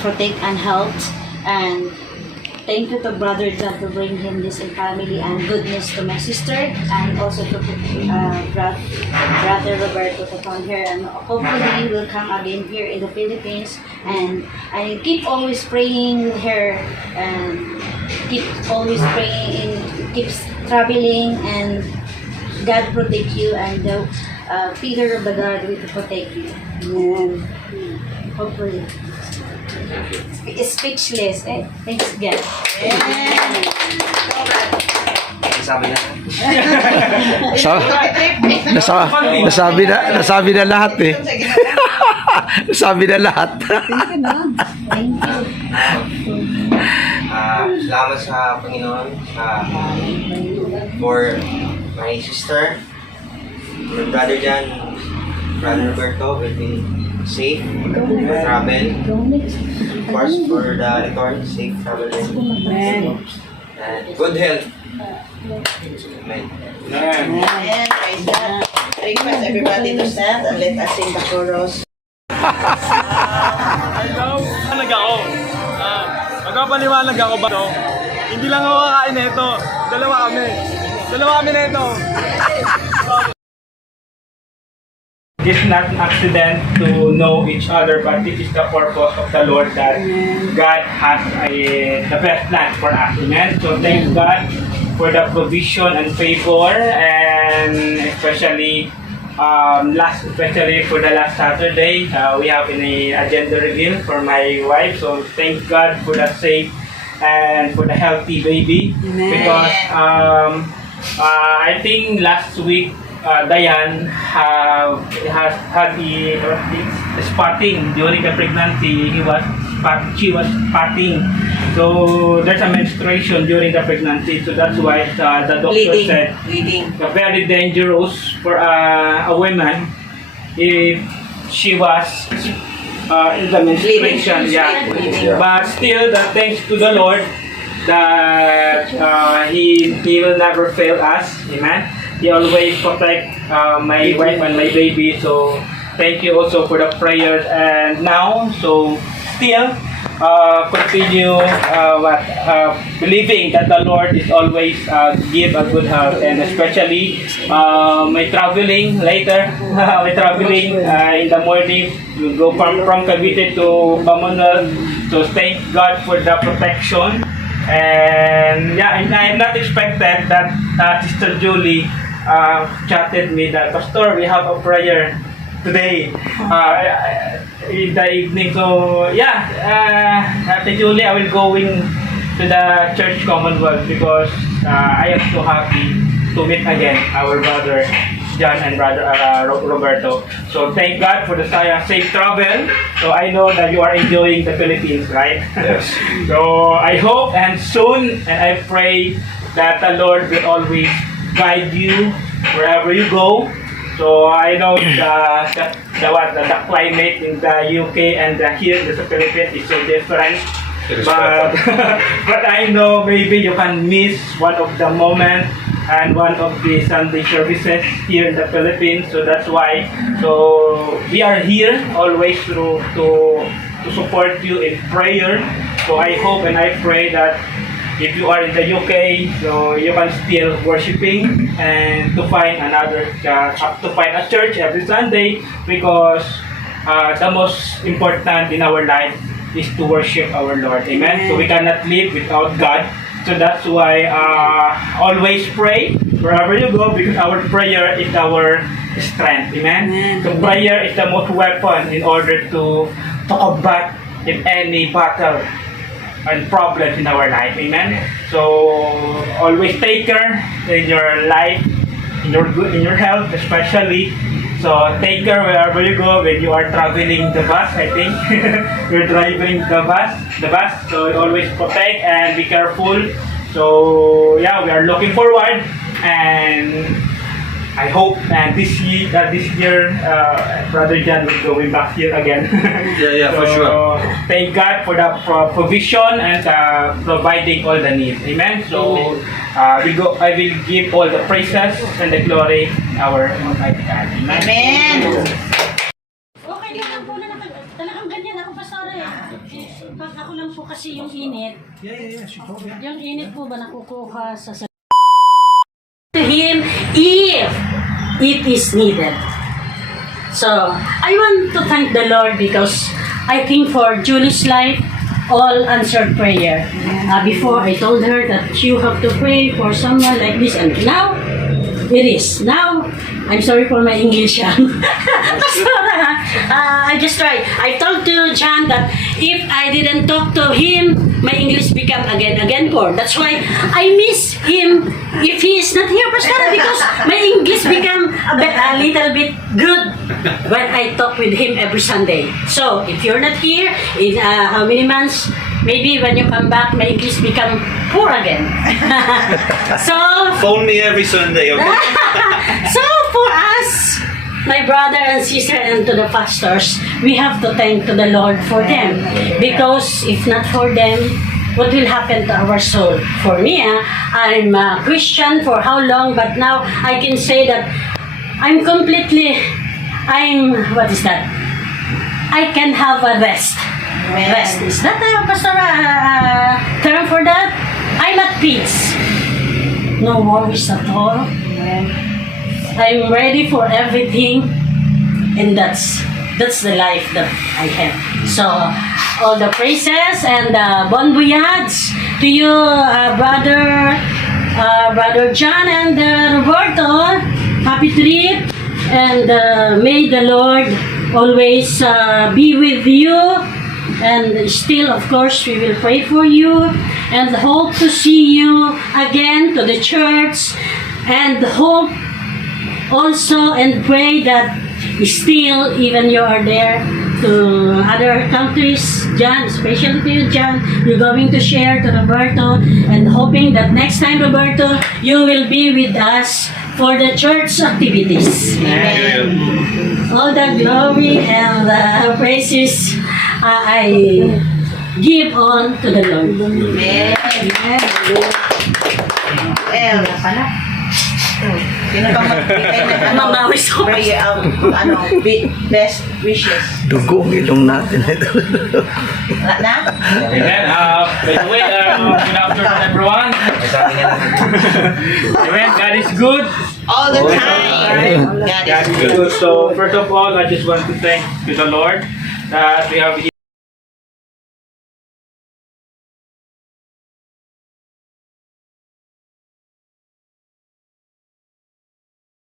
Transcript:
protect and help. And thank you to Brother John to bring him this in family and goodness to my sister, and also to Brother Roberto to come here, and hopefully will come again here in the Philippines. And I keep always praying with her, and keep always praying, keeps traveling, and God protect you, and the figure of the God will protect you. And hopefully. Speechless. Thanks God. Sabi na. Nasabi na lahat eh. Nasabi na lahat. Thank you. Salamat sa Panginoon for my sister, for Brother John, Brother Roberto, will be safe for travel. Of course, for the return, safe travel and good health. Amen. Amen. Praise God. Request everybody to stand and let us sing the chorus. Magpapaliwanag ako. Magpapaliwanag ako ba ito? Hindi lang ako kakain na ito. Dalawa kami na ito. It is not an accident to know each other, but this is the purpose of the Lord, that God has the best plan for us. Amen. So thank God for the provision and favor, and especially for the last Saturday, we have an agenda reveal for my wife. So thank God for the safe and for the healthy baby. Amen. Because I think last week Diane has had the spotting during the pregnancy. She was spotting. So there's a menstruation during the pregnancy. So that's why the doctor said Bleeding. very dangerous for a woman if she was in the menstruation. Bleeding. But still, thanks to the Lord that He will never fail us. Amen. He always protect my wife and my baby. So thank you also for the prayers. And now, so still continue believing that the Lord is always give a good health, and especially my traveling later. My traveling in the morning. We go from Cavite to Bamanal. So thank God for the protection. And yeah, I'm not expected that Sister Julie chatted me that, Pastor, we have a prayer today in the evening. So yeah, Ate Julie, I will go in to the Church Commonwealth because I am so happy to meet again our brother John and brother Roberto. So thank God for the safe travel. So I know that you are enjoying the Philippines, right? Yes. So I hope and soon, and I pray that the Lord will always guide you wherever you go. So I know the climate in the UK and here in the Philippines is so different. But but I know maybe you can miss one of the moments and one of the Sunday services here in the Philippines. So that's why. So we are here always to support you in prayer. So I hope and I pray that if you are in the UK, so you can still worshiping and to find a church every Sunday, because the most important in our life is to worship our Lord. Amen. So we cannot live without God. So that's why always pray wherever you go, because our prayer is our strength. Amen. So prayer is the most weapon in order to combat in any battle and problems in our life. Amen. So always take care in your life, in your health especially. So take care wherever you go. When you are traveling the bus, I think you're driving the bus. So always protect and be careful. So yeah, we are looking forward, and I hope this year Brother John will going back here again. Yeah, for sure. Thank God for the provision and providing all the needs. Amen. So I will give all the praises and the glory our Almighty God. Amen. Amen. Okay, ganyan po na talagang ganyan ako, Pastor. init, Yeah. She told me. yung init po ba nakukuha sa to him if it is needed. So, I want to thank the Lord because I think for Julie's life, all answered prayer. Before I told her that you have to pray for someone like this, and now it is. Now, I'm sorry for my English. I just tried. I told to John that if I didn't talk to him, my English become again poor. That's why I miss him if he is not here, Pastor, because my English become a little bit good when I talk with him every Sunday. So, if you're not here, in how many months, maybe when you come back, my English become poor again. So, Phone me every Sunday, okay? so for us, my brother and sister, and to the pastors, we have to thank to the Lord for them. Because if not for them, what will happen to our soul? For me, I'm a Christian for how long, but now I can say that what is that? I can have a rest. Rest. Is that a pastor term for that? I'm at peace. No worries at all. I'm ready for everything, and that's the life that I have. So, all the praises and bon voyage to you, brother John and Roberto. Happy trip, and may the Lord always be with you. And still, of course, we will pray for you and hope to see you again to the church, and hope also and pray that still, even you are there to other countries, John, especially to you, John, you're going to share to Roberto, and hoping that next time, Roberto, you will be with us for the church activities. All the glory and praises I give on to the Lord. Amen. Sino bang magbigay ng Mamawis ko. prayer best wishes? Dugo ang ilong natin ito. Wala na? Amen. By the way, good afternoon, everyone. Amen. God is good. All the time. God God is is good. So, first of all, I just want to thank to the Lord that we have